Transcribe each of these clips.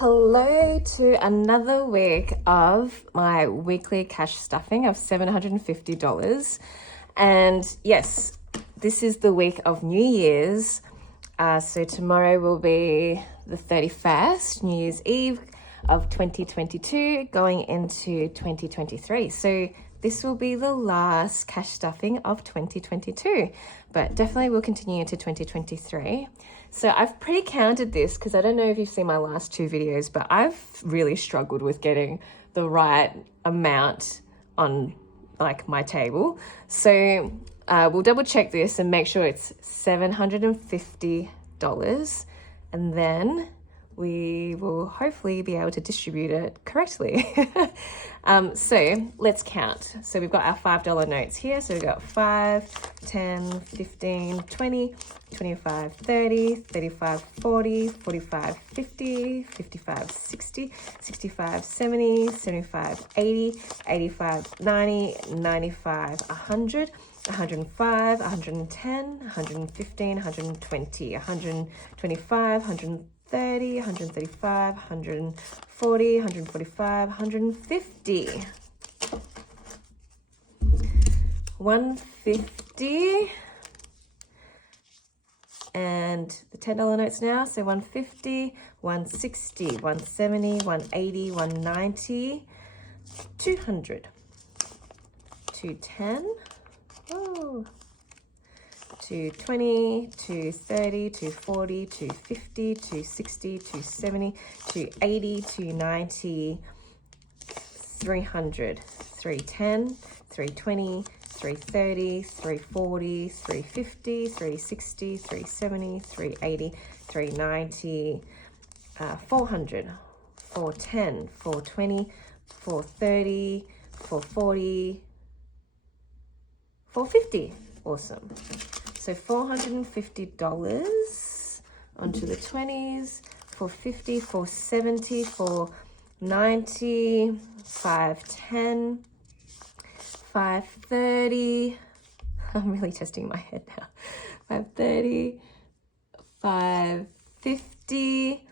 Hello to another week of my weekly cash stuffing of $750. And yes, this is the week of New Year's. So tomorrow will be the 31st, New Year's Eve of 2022, going into 2023. So this will be the last cash stuffing of 2022, but definitely will continue into 2023. So I've pre-counted this because I don't know if you've seen my last two videos, but I've really struggled with getting the right amount on like my table. So we'll double check this and make sure it's $750, and then we will hopefully be able to distribute it correctly. So let's count. So we've got our $5 notes here. So we've got 5, 10, 15, 20, 25, 30, 35, 40, 45, 50, 55, 60, 65, 70, 75, 80, 85, 90, 95, 100, 105, 110, 115, 120, 125, 130, 135, 140, 145, 150. 150. And the $10 notes now. So 150, 160, 170, 180, 190, 200, 210. Oh. 220, 230, 240, 250, 260, 270, 280, 290, 300, 310, 320, 330, 340, 350, 360, 370, 380, 390, 400, 410, 420, 430, 440, 450. Awesome. So $450 onto the 20s, 450, 470, 490, 510, 530. I'm really testing my head now. 530, 550,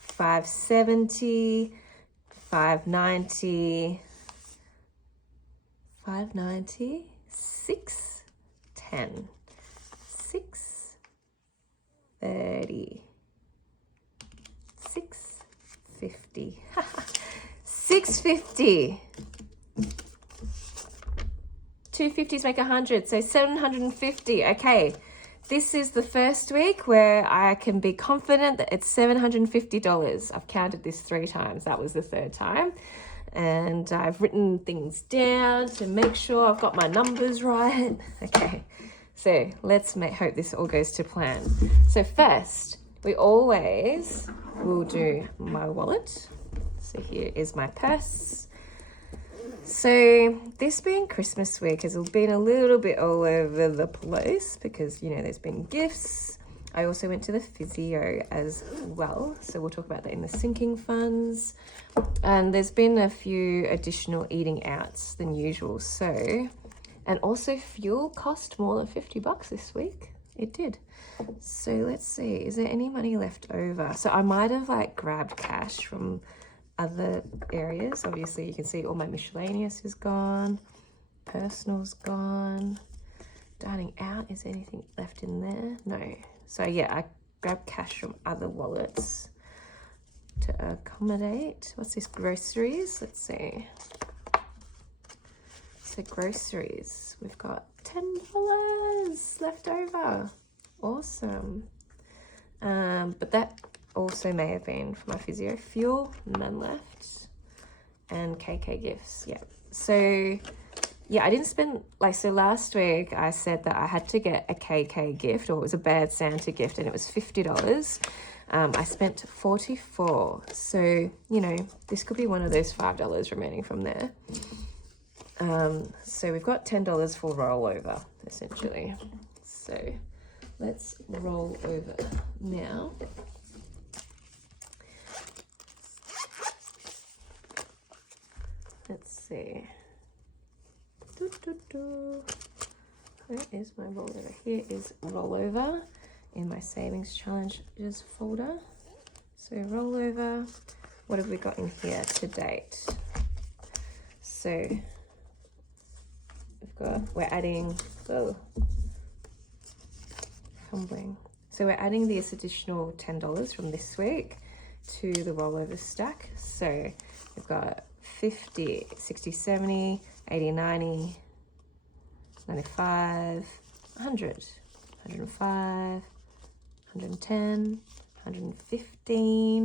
570, 590, 590, 610, 630, 650, 650. 250s make 100, so 750. Okay, this is the first week where I can be confident that it's $750. I've counted this 3 times. That was the 3rd time. And I've written things down to make sure I've got my numbers right. Okay, so let's hope this all goes to plan. So first, we always will do my wallet. So here is my purse. So this being Christmas week has been a little bit all over the place because, you know, there's been gifts. I also went to the physio as well. So we'll talk about that in the sinking funds. And there's been a few additional eating outs than usual. So, and also fuel cost more than $50 this week. It did. So let's see, is there any money left over? So I might have like grabbed cash from other areas. Obviously you can see all my miscellaneous is gone. Personal's gone. Dining out, is there anything left in there? No. So yeah, I grabbed cash from other wallets to accommodate. What's this? Groceries. Let's see. So groceries, we've got $10 left over. Awesome. But that also may have been for my physio. Fuel, none left. And KK gifts. Yeah. So yeah, I didn't spend, like, so last week I said that I had to get a KK gift, or it was a bad Santa gift, and it was $50. I spent $44. So, you know, this could be one of those $5 remaining from there. So we've got $10 for rollover, essentially. So let's roll over now. Let's see. Where is my rollover? Here is rollover in my savings challenges folder. So So rollover, what have we got in here to date? So we're adding, fumbling. So we're adding this additional $10 from this week to the rollover stack. So we've got 50, 60, 70, 80, 90, 95, 100, 105, 110, 115,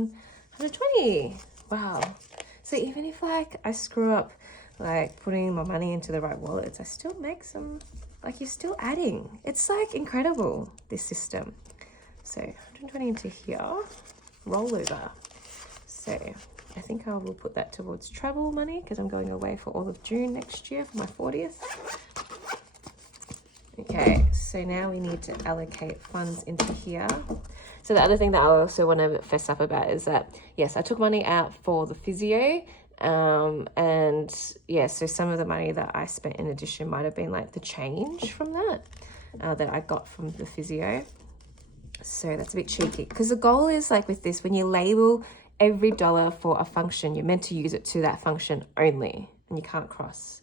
120. Wow. So even if like I screw up like putting my money into the right wallets, I still make some, like you're still adding. It's like incredible, this system. So 120 into here, rollover. So I think I will put that towards travel money because I'm going away for all of June next year for my 40th. Okay, so now we need to allocate funds into here. So the other thing that I also want to fess up about is that, yes, I took money out for the physio. And yeah, so some of the money that I spent in addition might have been like the change from that, that I got from the physio. So that's a bit cheeky because the goal is like with this, when you label every dollar for a function, you're meant to use it to that function only and you can't cross.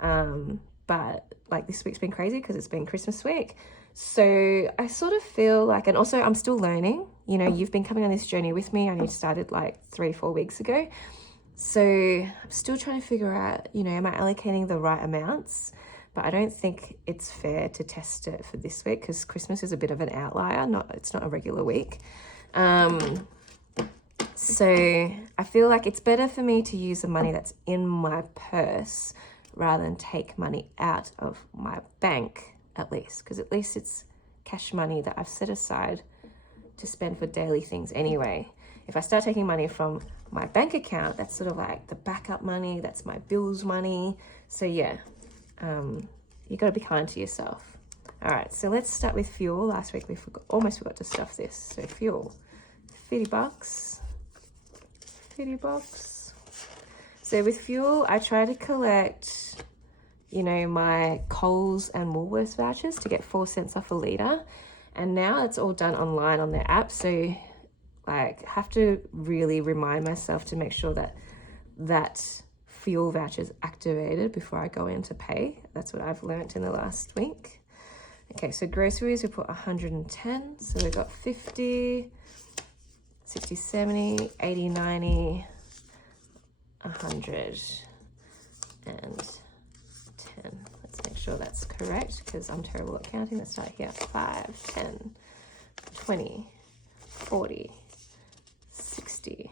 But like this week's been crazy because it's been Christmas week. So I sort of feel like, and also I'm still learning, you know, you've been coming on this journey with me. I only started like 3-4 weeks ago. So I'm still trying to figure out, you know, am I allocating the right amounts? But I don't think it's fair to test it for this week because Christmas is a bit of an outlier. It's not a regular week. So I feel like it's better for me to use the money that's in my purse rather than take money out of my bank, at least, because at least it's cash money that I've set aside to spend for daily things anyway. If I start taking money from my bank account, that's sort of like the backup money, that's my bills money. So yeah, you got to be kind to yourself. All right, so let's start with fuel. Last week we almost forgot to stuff this. So fuel, $50, $50. So with fuel, I try to collect, you know, my Coles and Woolworths vouchers to get 4 cents off a litre. And now it's all done online on their app. So like have to really remind myself to make sure that that fuel voucher is activated before I go in to pay. That's what I've learnt in the last week. Okay, so groceries, we put 110. So we've got 50, 60, 70, 80, 90, 100, and 10. Let's make sure that's correct because I'm terrible at counting. Let's start here. 5, 10, 20, 40, 60.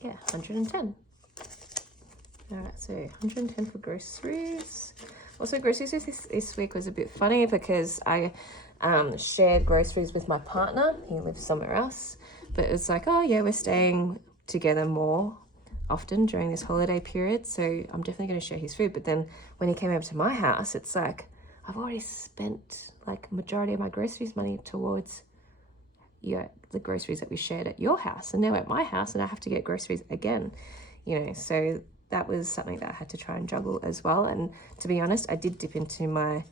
Yeah, 110. All right, so 110 for groceries. Also, groceries this week was a bit funny because I shared groceries with my partner. He lives somewhere else, but it was like, oh yeah, we're staying together more often during this holiday period, so I'm definitely going to share his food. But then when he came over to my house, it's like I've already spent like majority of my groceries money towards the groceries that we shared at your house, and now at my house, and I have to get groceries again, you know. So that was something that I had to try and juggle as well. And to be honest, I did dip into my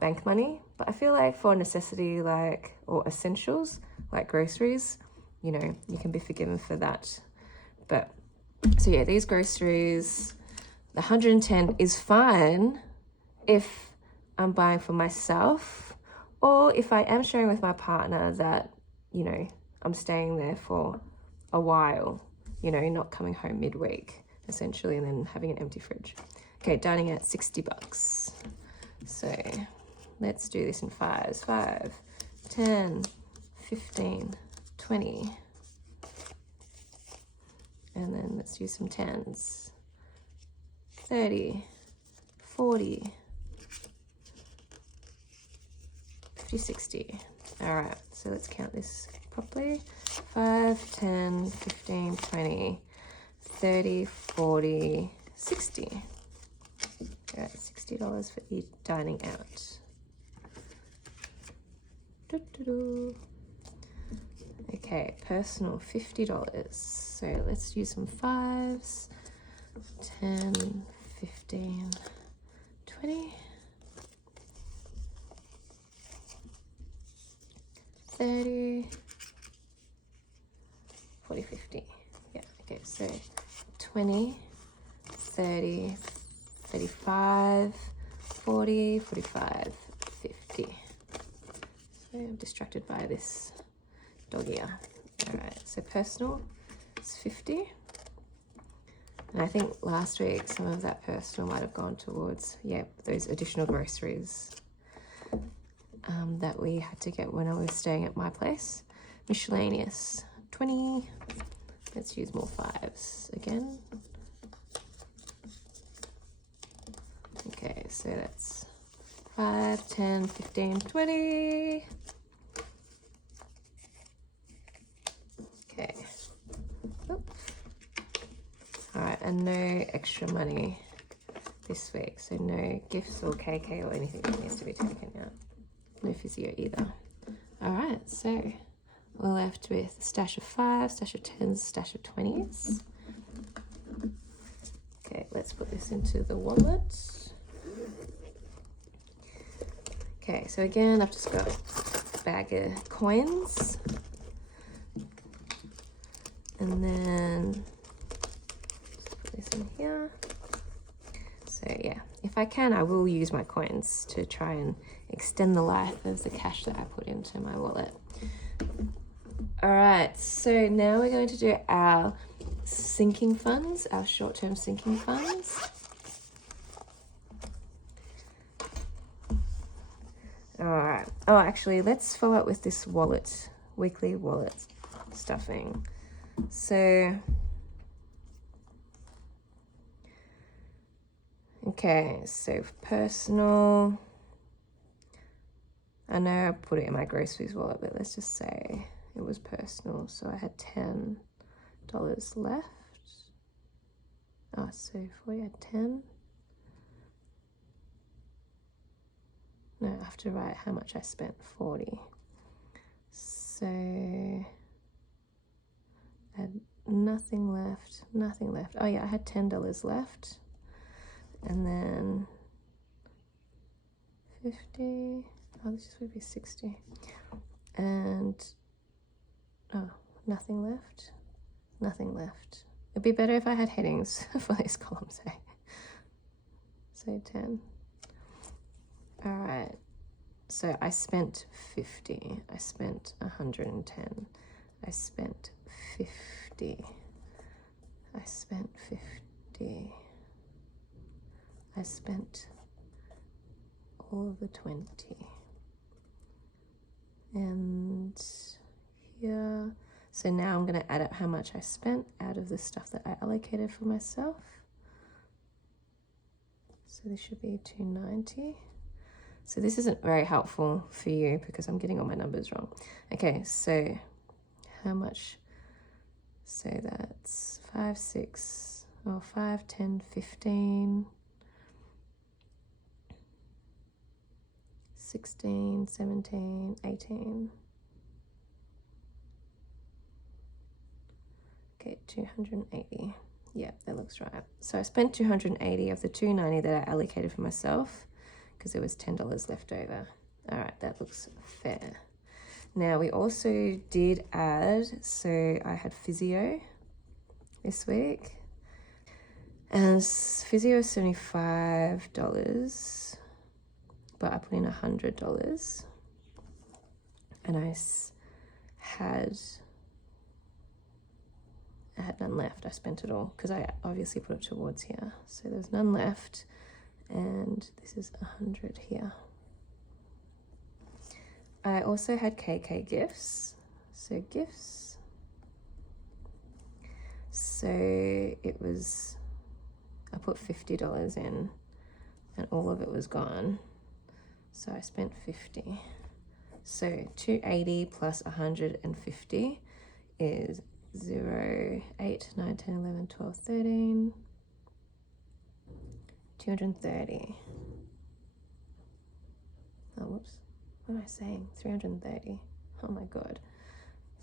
bank money, but I feel like for necessity or essentials like groceries, you know, you can be forgiven for that. But so yeah, these groceries, the 110 is fine if I'm buying for myself, or if I am sharing with my partner that, you know, I'm staying there for a while, you know, not coming home midweek essentially and then having an empty fridge. Okay, dining at $60. So let's do this in fives. 5, 10, 15, 20. And then let's do some 10s. 30, 40, 50, 60. All right, so let's count this properly. 5, 10, 15, 20, 30, 40, 60. All right, $60 for each dining out. Doo-doo-doo. Okay, personal, $50. So let's do some 5s. 10, 15, 20, 30, So 20, 30, 35, 40, 45, 50. So I'm distracted by this dog ear. All right, so personal is 50. And I think last week some of that personal might have gone towards, yeah, those additional groceries that we had to get when I was staying at my place. Miscellaneous, 20. Let's use more fives again. Okay, so that's 5, 10, 15, 20. Okay. Oop. All right, and no extra money this week. So no gifts or KK or anything that needs to be taken out. No physio either. All right, so we're left with a stash of 5, stash of 10s, stash of 20s. Okay, let's put this into the wallet. Okay, so again, I've just got a bag of coins. And then just put this in here. So yeah, if I can, I will use my coins to try and extend the life of the cash that I put into my wallet. All right, so now we're going to do our sinking funds, our short-term sinking funds. All right. Oh, actually, let's follow up with this wallet, weekly wallet stuffing. So, okay, so personal, I know I put it in my groceries wallet, but let's just say it was personal. So I had $10 left. Oh, so 40, I had 10. No, I have to write how much I spent, 40. So I had nothing left, nothing left. Oh yeah, I had $10 left. And then 50, oh, this would be 60. And, oh, nothing left, nothing left. It'd be better if I had headings for these columns, eh? So 10. All right, so I spent 50, I spent 110, I spent 50, I spent 50, I spent all of the 20, and here, so now I'm gonna add up how much I spent out of the stuff that I allocated for myself. So this should be 290. So this isn't very helpful for you because I'm getting all my numbers wrong. Okay, so how much? So that's 5, 6, or 5, 10, 15, 16, 17, 18. Okay, 280. Yeah, that looks right. So I spent 280 of the 290 that I allocated for myself, because there was $10 left over. All right, that looks fair. Now we also did add, so I had physio this week, and physio is $75, but I put in $100, and I had none left. I spent it all because I obviously put it towards here. So there's none left. And this is 100 here. I also had KK gifts. So gifts. So it was, I put $50 in and all of it was gone. So I spent 50. So 280 plus 150 is 0, 8, 9, 10, 11, 12, 13. 230. Oh, whoops. What am I saying? 330. Oh my God.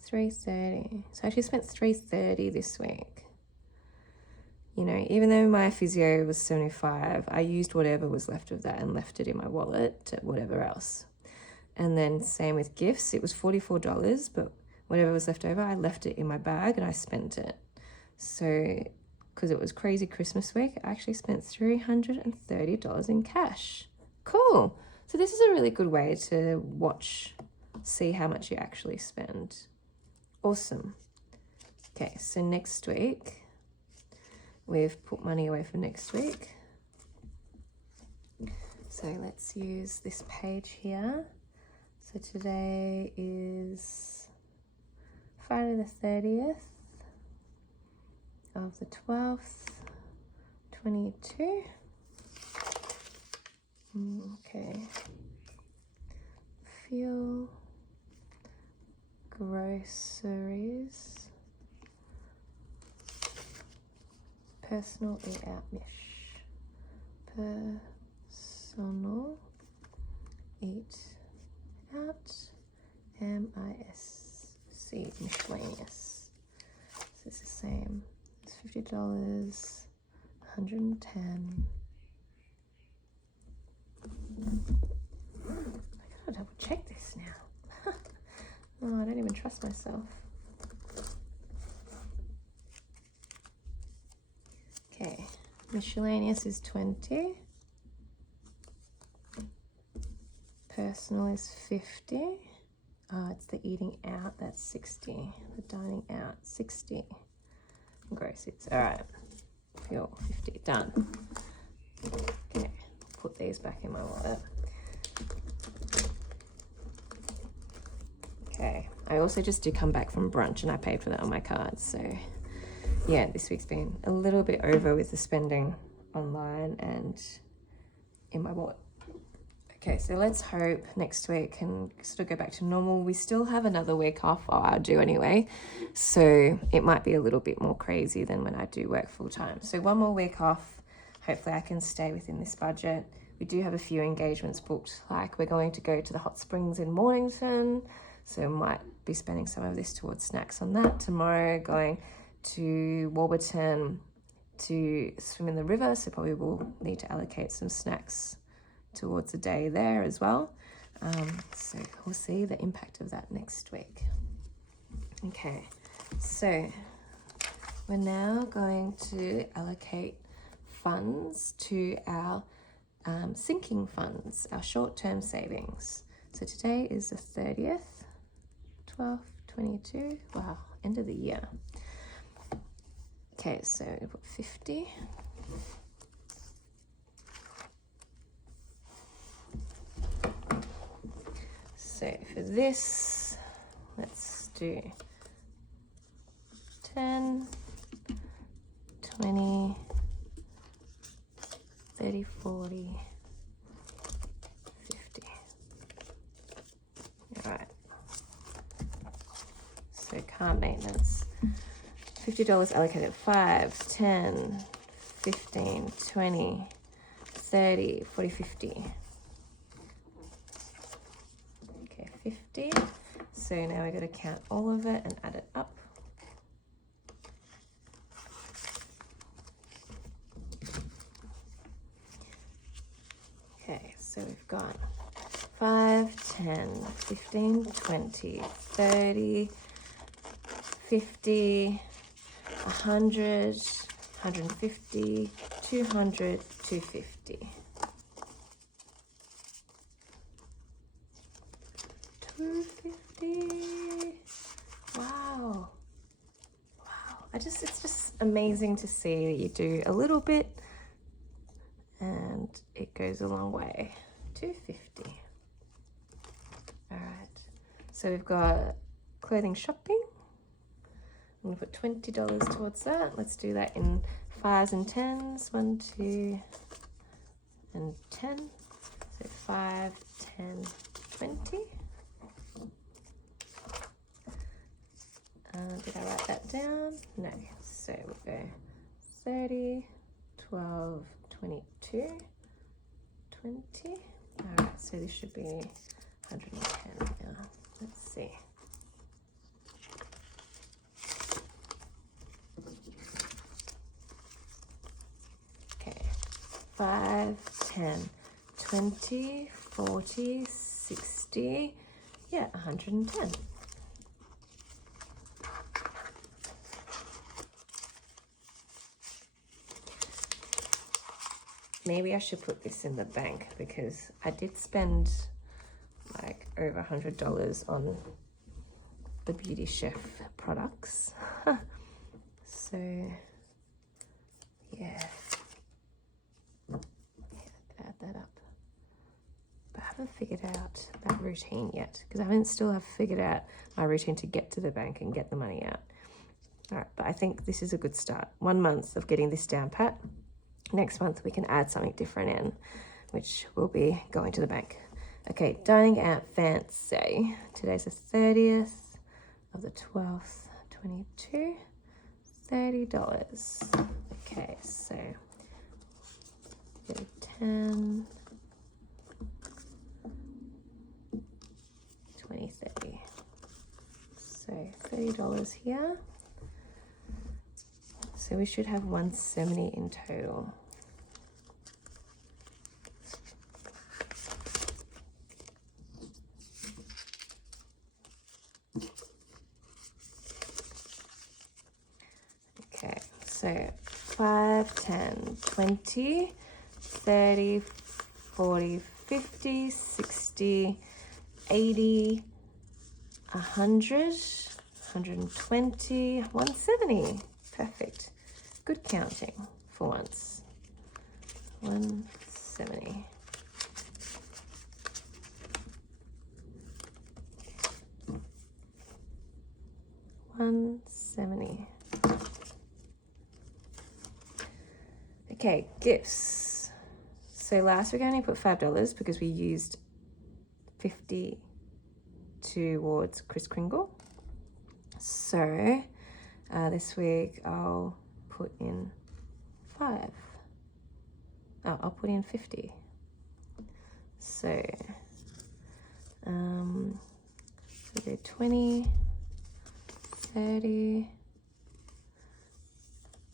330. So I actually spent 330 this week. You know, even though my physio was 75, I used whatever was left of that and left it in my wallet to whatever else. And then same with gifts. It was $44, but whatever was left over, I left it in my bag and I spent it. So, because it was crazy Christmas week, I actually spent $330 in cash. Cool. So this is a really good way to see how much you actually spend. Awesome. Okay, so next week, we've put money away for next week. So let's use this page here. So today is Friday the 30th of the 12th, 22. Okay. Fuel, groceries, personal eat out mish. Personal eat out MISC miscellaneous. So it's the same. It's $50, 110. I gotta double check this now. Oh, I don't even trust myself. Okay, miscellaneous is 20. Personal is 50. Oh, it's the eating out, that's 60. The dining out, 60. Groceries, all right. Fuel, 50, done. Okay, put these back in my wallet. Okay, I also just did come back from brunch and I paid for that on my card. So yeah, this week's been a little bit over with the spending online and in my wallet. Okay, so let's hope next week can sort of go back to normal. We still have another week off, or I do anyway. So it might be a little bit more crazy than when I do work full time. So one more week off. Hopefully I can stay within this budget. We do have a few engagements booked, like we're going to go to the hot springs in Mornington. So might be spending some of this towards snacks on that. Tomorrow going to Warburton to swim in the river. So probably we'll need to allocate some snacks towards the day there as well. So we'll see the impact of that next week. Okay, so we're now going to allocate funds to our sinking funds, our short-term savings. So today is the 30th, 12th, 22. Wow, end of the year. Okay, so we put 50. So for this, let's do 10, 20, 30, 40, 50. All right. So car maintenance, $50 allocated, 5, 10, 15, 20, 30, 40, 50. 50. So now we've got to count all of it and add it up. Okay, so we've got 5, 10, 15, 20, 30, 50, 100, 150, 200, 250. 250. Wow. It's just amazing to see that you do a little bit and it goes a long way. 250. All right. So we've got clothing shopping. I'm gonna put $20 towards that. Let's do that in 5s and 10s. 1, 2, and 10. So 5, 10, 20. Did I write that down? No. So we'll go 30, 12, 22, 20. All right, so this should be 110 now. Let's see. Okay, 5, 10, 20, 40, 60, yeah, 110. maybe I should put this in the bank because I did spend like over $100 on the Beauty Chef products. So yeah, add that up. But I haven't figured out that routine yet because I still have figured out my routine to get to the bank and get the money out. All right, but I think this is a good start. 1 month of getting this down pat. Next month we can add something different in, which will be going to the bank. Okay, dining out fancy. Today's the 30th of the 12th, 22, $30. Okay, so 10, 20, 30. So $30 here. So we should have 170 in total. Okay, so 5, 10, 20, 30, 40, 50, 60, 80, 100, 120, 170. Perfect. Good counting for once. 170. Okay, gifts. So last week I only put $5 because we used 50 towards Kris Kringle. So this week I'll put in 5. Oh, I'll put in 50. So so do 20, 30,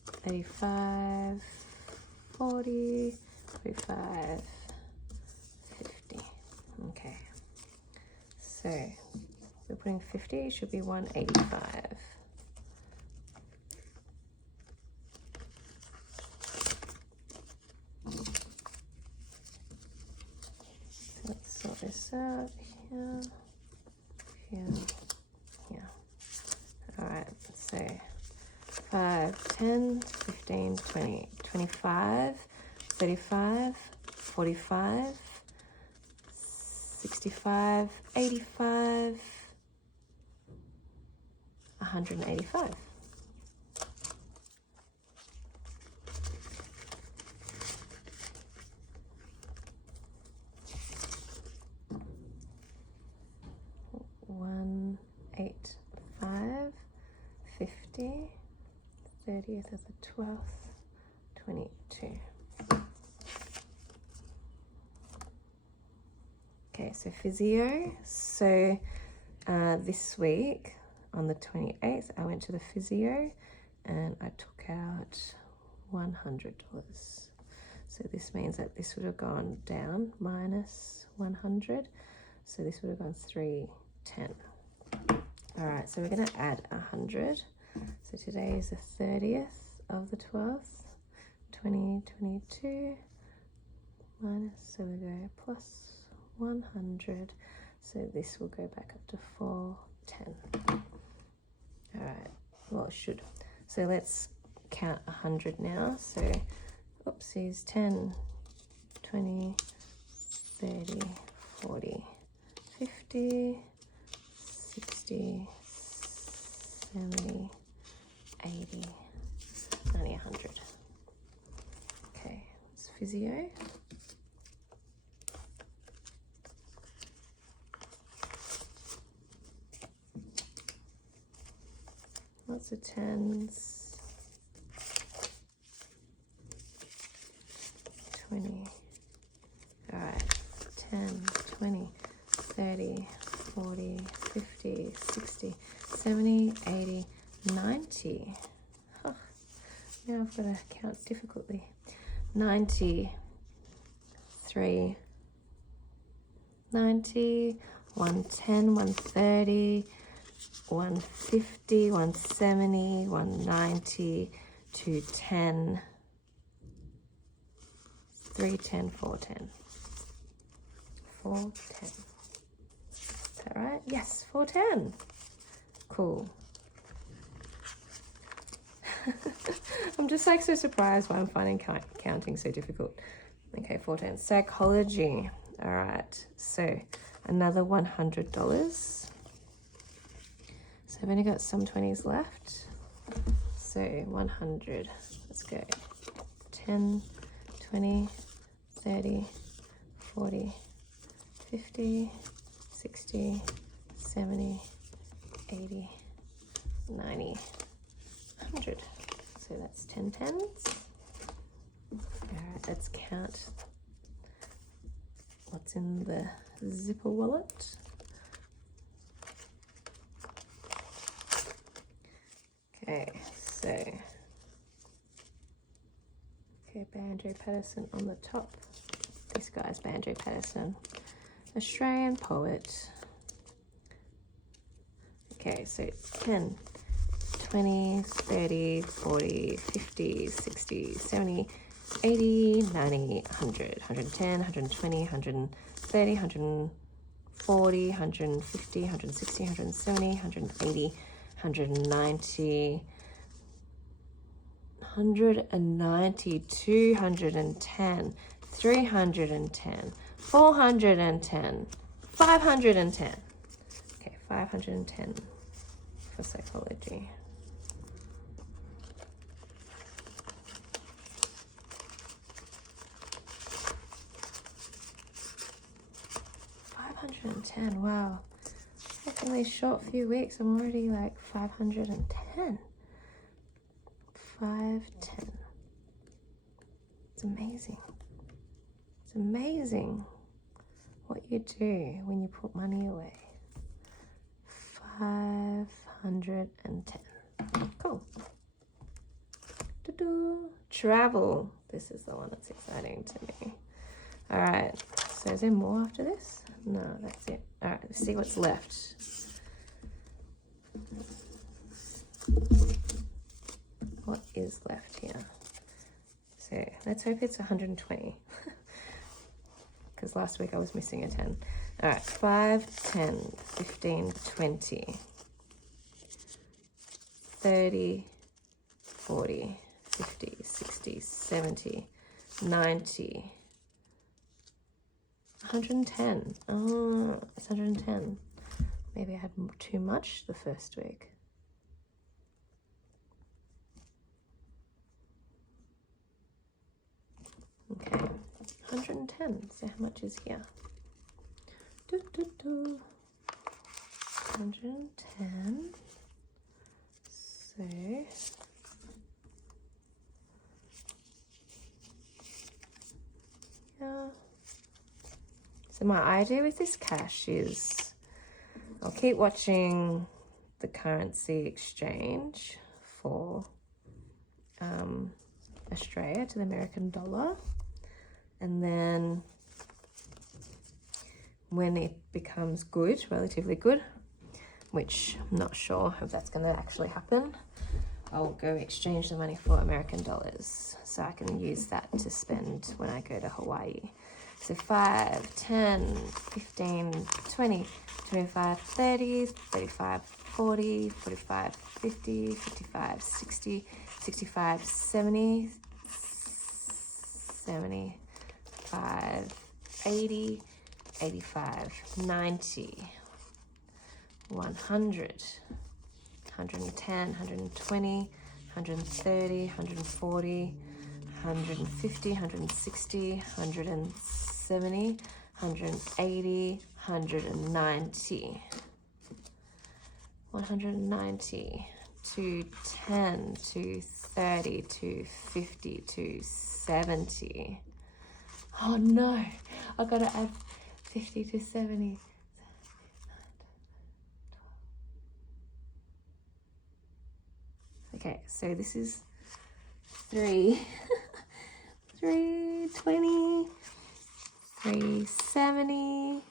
35, 40, 45, 50. Okay. So we're putting 50, should be 185. So let's sort this out here, here, here. All right, so 5, 10, 15, 20, 25, 35, 45, 65, 85, 185. $185, 50, 30th of the 12th, 22. Okay, so physio. So this week on the 28th, I went to the physio and I took out $100. So this means that this would have gone down minus 100. So this would have gone 310. All right, so we're going to add 100. So today is the 30th of the 12th, 2022 minus, so we go plus 100. So this will go back up to 410. All right, well, it should. So let's count 100 now. So, oopsies, 10, 20, 30, 40, 50, 60, 70, 80, 90, 100. Okay, it's physio. Lots of 10s. 20. All right, 10, 20, 30, 40, 50, 60, 70, 80, 90. Oh, now I've got to count difficultly. 90, 3, 90, 110, 130, 150, 170, 190, 210, 310, 410. 410. Is that right? Yes, 410. Cool. I'm just like so surprised why I'm finding counting so difficult. Okay, 410. Psychology. All right, so another $100. So I've only got some 20s left. So 100. Let's go. 10, 20, 30, 40, 50, 60, 70, 80, 90, 100. So that's 10 tens. All right, let's count what's in the zipper wallet. Okay, so, okay, Banjo Patterson on the top. This guy's Banjo Patterson, Australian poet. Okay, so 10, 20, 30, 40, 50, 60, 70, 80, 90, 100, 110, 120, 130, 140, 150, 160, 170, 180, 190, 190, 210, 310, 410, 510. Okay, 510 for psychology. Wow. Like in these short few weeks, I'm already like 510. 510. It's amazing. It's amazing what you do when you put money away. 510. Cool. Doo-doo. Travel. This is the one that's exciting to me. All right. So is there more after this? No, that's it. All right, let's see what's left. What is left here? So let's hope it's 120. Because last week I was missing a 10. All right, 5, 10, 15, 20, 30, 40, 50, 60, 70, 90, 110. Oh, it's 110. Maybe I had too much the first week. Okay, 110. So how much is here? 110. So yeah. So my idea with this cash is I'll keep watching the currency exchange for Australia to the American dollar, and then when it becomes good, relatively good, which I'm not sure if that's going to actually happen, I'll go exchange the money for American dollars so I can use that to spend when I go to Hawaii. So 5, 10, 15, 20, 25, 30, 35, 40, 45, 50, 55, 60, 65, 70, 75, 80, 85, 90, 100, 110, 120, 130, 140, 150, 160, 170, 180, 190, 190, 210, 230, 250, 270. Oh no, I gotta add 50 to 70. Okay, so this is 320, 370,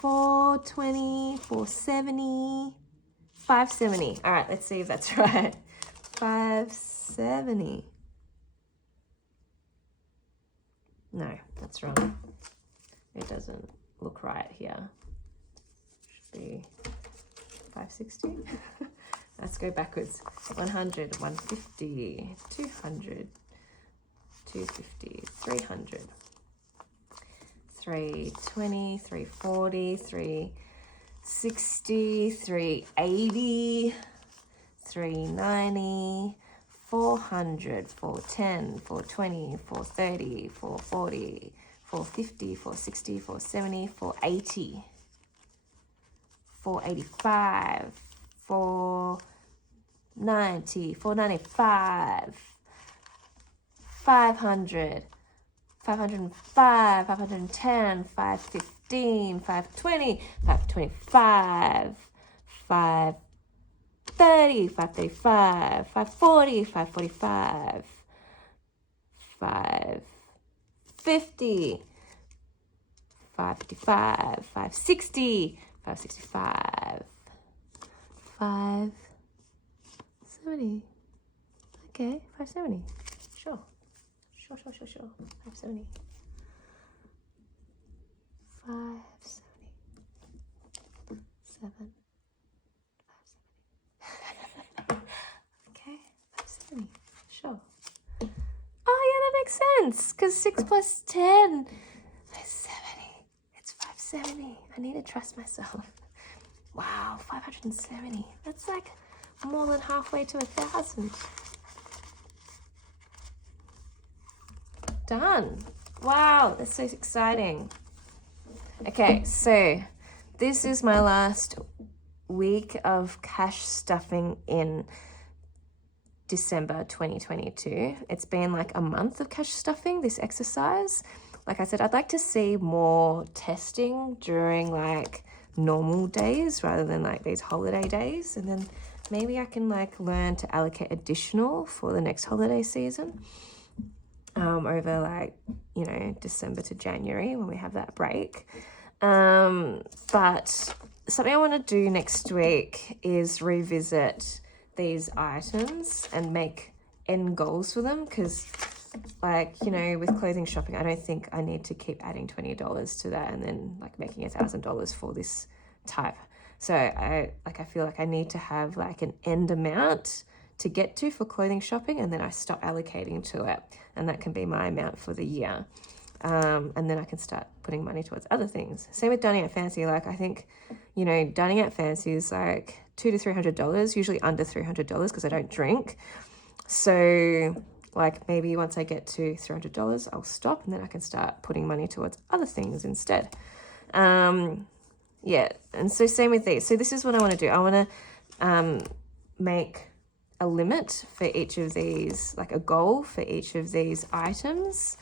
420, 470, 570. All right, let's see if that's right. 570. No, that's wrong. It doesn't look right here. Should be 560. Let's go backwards. 100, 150, 200, 250, 300, 320, 340, 360, 380, 390, 400, 410, 420, 430, 440, 450, 460, 470, 480, 485, 490, 495, 500, 505, 510, 515, 520, 525, 530, 535, 540, 545, 550, 555, 560, 565, 570. Okay, 570. Sure. 570. 570. 7. 570. Okay, 570. Sure. Oh yeah, that makes sense. Because 6 plus 10 is 70. It's 570. I need to trust myself. Wow, 570. That's like more than halfway to 1,000. Done. Wow, that's so exciting. Okay, so this is my last week of cash stuffing in December 2022. It's been like a month of cash stuffing, this exercise. Like I said, I'd like to see more testing during like normal days rather than like these holiday days, and then maybe I can like learn to allocate additional for the next holiday season. Over like, you know, December to January when we have that break. But something I want to do next week is revisit these items and make end goals for them, because like, you know, with clothing shopping, I don't think I need to keep adding $20 to that and then like making $1,000 for this type. So I feel like I need to have like an end amount to get to for clothing shopping, and then I stop allocating to it, and that can be my amount for the year. And then I can start putting money towards other things. Same with dining out fancy. Like I think, you know, dining out fancy is like $200 to $300, usually under $300 because I don't drink. So like maybe once I get to $300, I'll stop, and then I can start putting money towards other things instead. Yeah, and so same with these. So this is what I want to do. I want to make a limit for each of these, like a goal for each of these items,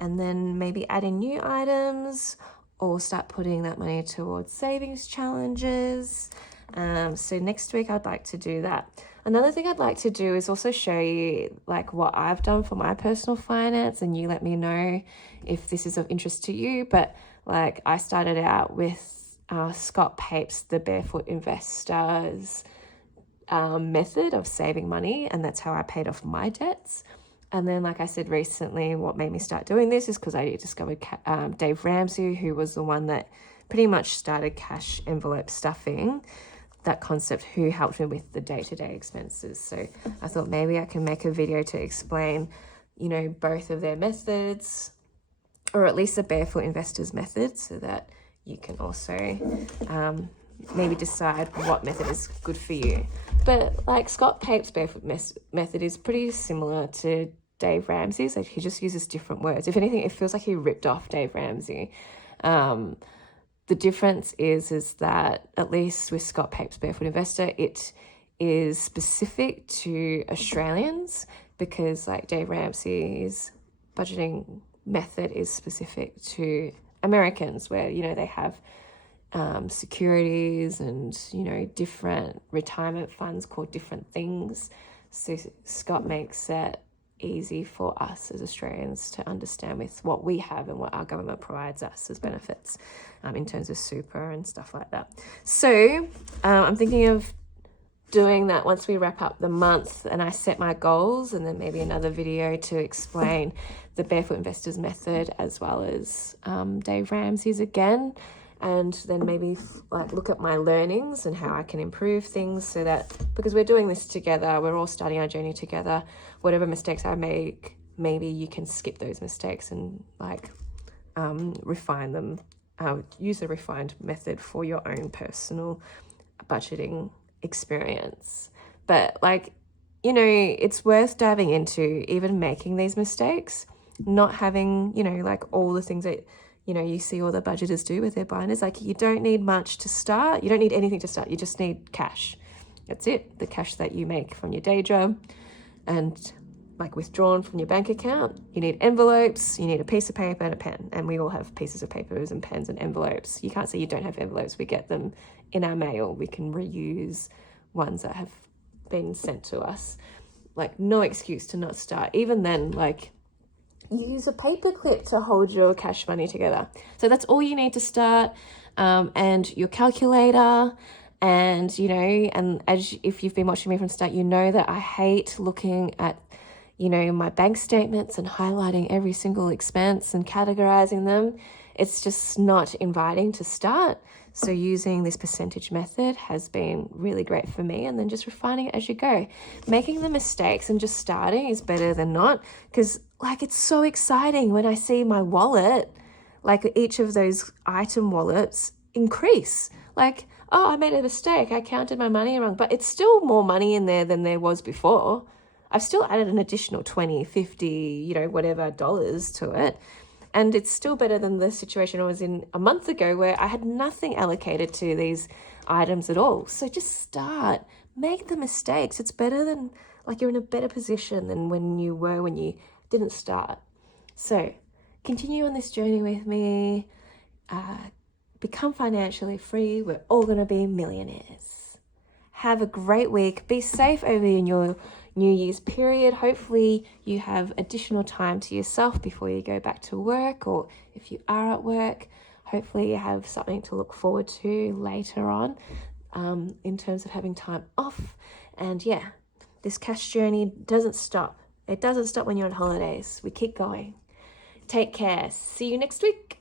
and then maybe add in new items or start putting that money towards savings challenges. So next week I'd like to do that. Another thing I'd like to do is also show you like what I've done for my personal finance, and you let me know if this is of interest to you. But like I started out with Scott Pape's The Barefoot Investor's method of saving money, and that's how I paid off my debts. And then, like I said recently, what made me start doing this is because I discovered Dave Ramsey, who was the one that pretty much started cash envelope stuffing, that concept, who helped me with the day-to-day expenses. So I thought maybe I can make a video to explain, you know, both of their methods, or at least the Barefoot Investor's method, so that you can also maybe decide what method is good for you. But like Scott Pape's Barefoot method is pretty similar to Dave Ramsey's. Like he just uses different words. If anything, it feels like he ripped off Dave Ramsey. The difference is that at least with Scott Pape's Barefoot Investor, it is specific to Australians, because like Dave Ramsey's budgeting method is specific to Americans, where, you know, they have securities and, you know, different retirement funds called different things. So Scott makes it easy for us as Australians to understand with what we have and what our government provides us as benefits in terms of super and stuff like that. So I'm thinking of doing that once we wrap up the month and I set my goals, and then maybe another video to explain the Barefoot Investors method as well as Dave Ramsey's again, and then maybe like look at my learnings and how I can improve things, so that because we're doing this together, we're all starting our journey together. Whatever mistakes I make, maybe you can skip those mistakes and like refine them. Use the refined method for your own personal budgeting experience. But like, you know, it's worth diving into even making these mistakes, not having, you know, like all the things that, you know, you see all the budgeters do with their binders. Like, you don't need much to start. You don't need anything to start. You just need cash. That's it. The cash that you make from your day job and like withdrawn from your bank account. You need envelopes, you need a piece of paper and a pen. And we all have pieces of papers and pens and envelopes. You can't say you don't have envelopes. We get them in our mail. We can reuse ones that have been sent to us. Like, no excuse to not start. Even then, like, use a paper clip to hold your cash money together. So that's all you need to start. And your calculator. And, you know, and if you've been watching me from the start, you know that I hate looking at, you know, my bank statements and highlighting every single expense and categorizing them. It's just not inviting to start. So using this percentage method has been really great for me, and then just refining it as you go. Making the mistakes and just starting is better than not, because like, it's so exciting when I see my wallet, like each of those item wallets increase. Like, oh, I made a mistake. I counted my money wrong, but it's still more money in there than there was before. I've still added an additional 20, 50, you know, whatever dollars to it. And it's still better than the situation I was in a month ago where I had nothing allocated to these items at all. So just start, make the mistakes. It's better than, like, you're in a better position than when you were when you didn't start. So continue on this journey with me. Become financially free. We're all going to be millionaires. Have a great week. Be safe over in your New Year's period. Hopefully you have additional time to yourself before you go back to work, or if you are at work, hopefully you have something to look forward to later on in terms of having time off. And yeah, this cash journey doesn't stop. It doesn't stop when you're on holidays. We keep going. Take care. See you next week.